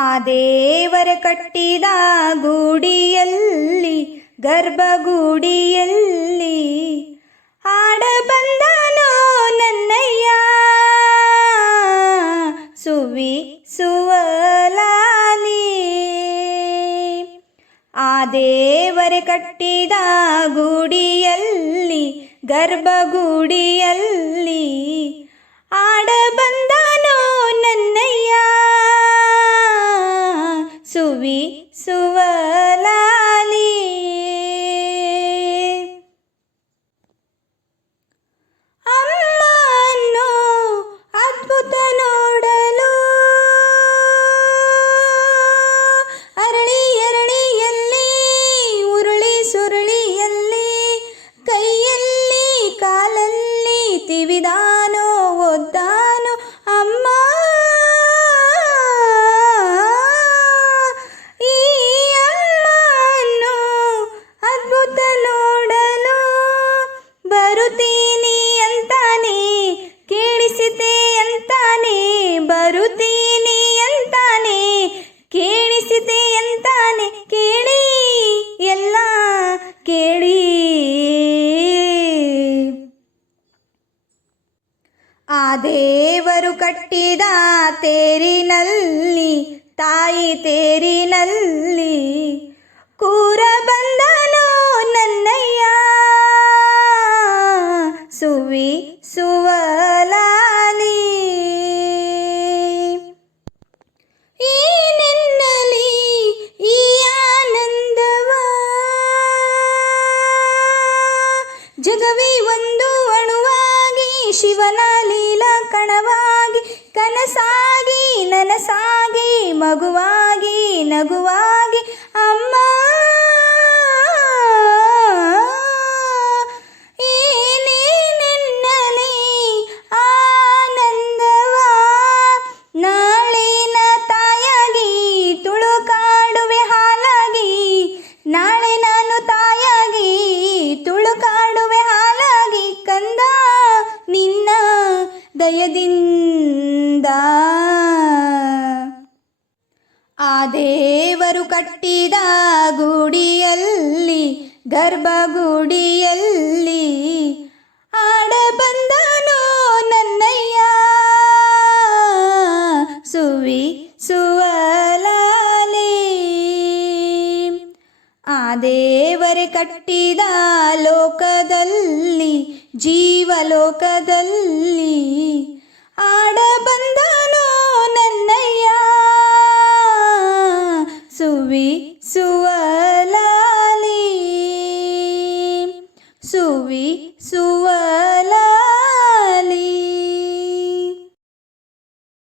ಆ ದೇವರ ಕಟ್ಟಿದ ಗೂಡಿಯಲ್ಲಿ ಗರ್ಭಗೂಡಿಯಲ್ಲಿ ಆಡ ಬಂದನೋ ನನ್ನಯ್ಯ ಸುವಿ ಸುವಲಾಲಿ. ಆ ದೇವರ ಕಟ್ಟಿದ ಗೂಡಿಯಲ್ಲಿ ಗರ್ಭಗೂಡಿಯಲ್ಲಿ ಆಡ ಬಂದನೋ ನನ್ನಯ್ಯ ಸುವಿ ಸುವಲಾಲಿ. ಅಮ್ಮನ್ನು ಅದ್ಭುತ ನೋಡಲು ಅರಳಿ ಅರಳಿಯಲ್ಲಿ ಉರುಳಿ ಸುರುಳಿಯಲ್ಲಿ ಕೈಯಲ್ಲಿ ಕಾಲಲ್ಲಿ ತಿವಿದಾನೋ ಒದ್ದಾನೋ ಅಮ್ಮ. ಈ ಅಮ್ಮನ್ನು ಅದ್ಭುತ ನೋಡಲು ಬರುತ್ತೀನಿ ಅಂತಾನೆ ಕೇಳಿಸಿದೆ ಅಂತಾನೆ ಬರುತ್ತೀನಿ ಅಂತಾನೆ ಕೇಳಿಸಿದೆ ಅಂತಾನೆ ಕೇಳಿ ಎಲ್ಲ ಕೇಳಿ. ಆ ದೇವರು ಕಟ್ಟಿದ ತೇರಿನಲ್ಲಿ ತಾಯಿ ತೇರಿನಲ್ಲಿ ಕೂರ ಬಂದನೋ ನನ್ನಯ್ಯ ಸುವಿ ಸುವಲಾಲಿ. ಈ ನಿನ್ನಲಿ ಈ ಆನಂದವ ಜಗವೇ ಒಂದು ಅಣುವಾಗಿ ಶಿವನ ಲೀಲಾ ಕಣವಾಗಿ ಕನಸಾಗಿ ನನಸಾಗಿ ಮಗುವಾಗಿ ನಗುವಾಗಿ ಅಮ್ಮ. ಏನೇನೆನ್ನಲಿ ಆನಂದವ ನಾಳಿನ ತಾಯಾಗಿ ತುಳುಕಾಡುವೆ ಹಾಲಾಗಿ ನಾಳೆ ನಾನು ತಾಯಾಗಿ ತುಳುಕಾಡುವೆ ಹಾಲಾಗಿ ಕಂದ ನಿನ್ನ ದಯದಿಂದ. ಆ ದೇವರು ಕಟ್ಟಿದ ಗೂಡಿಯಲ್ಲಿ ಗರ್ಭಗೂಡಿಯಲ್ಲಿ ಆಡ ಬಂದನೋ ನನ್ನಯ್ಯ ಸುವಿ ಸುವಲಾಲಿ. ಆ ದೇವರ ಕಟ್ಟಿದ ಲೋಕದಲ್ಲಿ ಜೀವಲೋಕದಲ್ಲಿ ಆಡ ಬಂದನೋ ನನ್ನಯ್ಯ ಸುವಿ ಸುವಲಾಲಿ ಸುವಿ ಸು